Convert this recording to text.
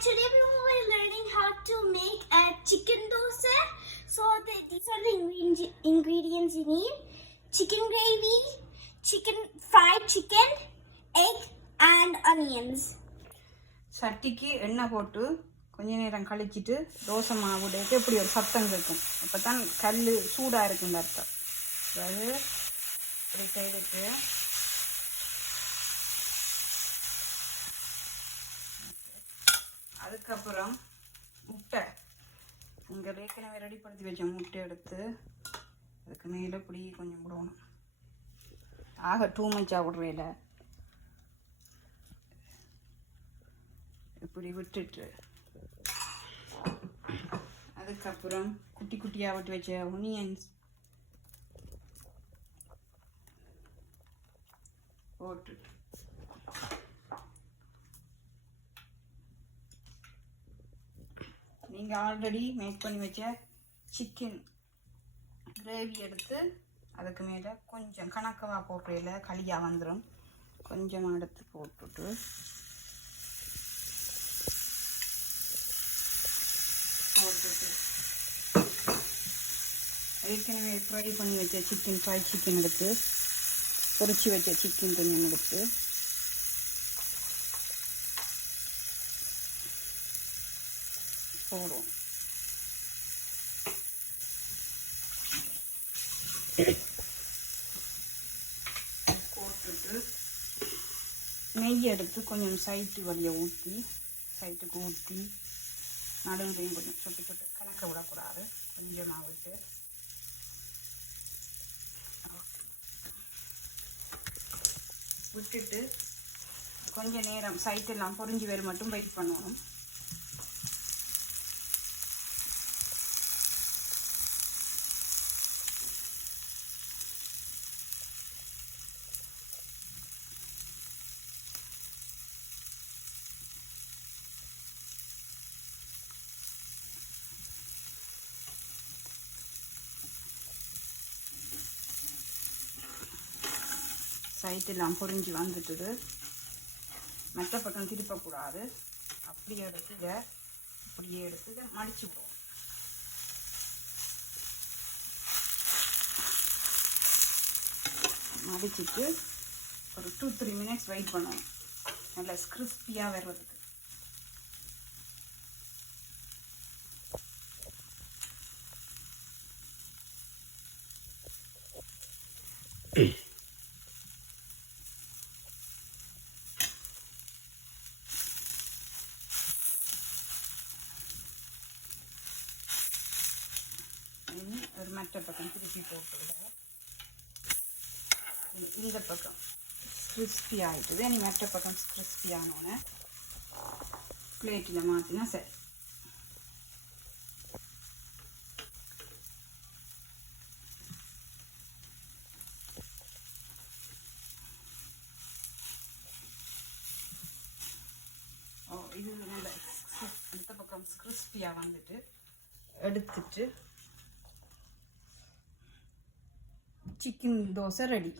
today we will be learning how to make a chicken dosa. So these are the ingredients you need. Chicken gravy, fried chicken, egg and onions. சட்டிக்கு எண்ணெய் போட்டு கொஞ்ச நேரம் கழிச்சிட்டு தோசை மாவுடையக்கு இப்படி ஒரு சத்தம் இருக்கும். அப்போ தான் கல் சூடாக இருக்குன்னு அர்த்தம். அதாவது இப்படி செய்துட்டு அதுக்கப்புறம் முட்டை இங்கே ஏற்கனவே ரெடிப்படுத்தி வச்ச முட்டை எடுத்து அதுக்கு மேலே இப்படி கொஞ்சம் விடணும். ஆக டூ மச்சாக விடுறேல இப்படி விட்டுட்டு அதுக்கப்புறம் குட்டி குட்டியாக விட்டு வச்ச ஒனியன்ஸ் போட்டுட்டு நீங்கள் ஆல்ரெடி மேக் பண்ணி வச்ச சிக்கன் கிரேவி எடுத்து அதுக்கு மேலே கொஞ்சம் கணக்கவாக போட்டுறையில் களியாக வந்துடும். கொஞ்சமாக எடுத்து போட்டுட்டு ஏற்கனவே ஃப்ரை பண்ணி வச்ச ஃப்ரைட் சிக்கன் எடுத்து பொரிச்சு வச்ச சிக்கன் கொஞ்சம் எடுத்து போடுவோம். போட்டுட்டு நெய் எடுத்து கொஞ்சம் சைட்டுக்கு ஊற்றி நடுவுலையும் கொஞ்சம் சொட்டு சொட்டு கணக்க விடக்கூடாது. கொஞ்சமாக விட்டு விட்டுட்டு கொஞ்ச நேரம் சைட்டெல்லாம் பொரிஞ்சு வேறு மட்டும் வெயிட் பண்ணணும். சைட்டெல்லாம் பொரிஞ்சு வந்துட்டுது. மற்ற பக்கம் திருப்பக்கூடாது. அப்படியே எடுத்து இதை மடிச்சு விடுவோம். மடிச்சுட்டு ஒரு 2-3 மினிட்ஸ் வெயிட் பண்ணுவோம் நல்லா கிறிஸ்பியாக வர்றதுக்கு. ஒரு மற்ற பக்கம் திருப்பி போட்டு விட இந்த பக்கம் கிறிஸ்பி ஆகிட்டுது. நீ மற்ற பக்கம் கிறிஸ்பி ஆனோன்னு பிளேட்டில் மாற்றினா சரி. இது நல்ல இந்த பக்கம் கிறிஸ்பியாக வந்துட்டு எடுத்துட்டு சிக்கன் தோசை ரெடி.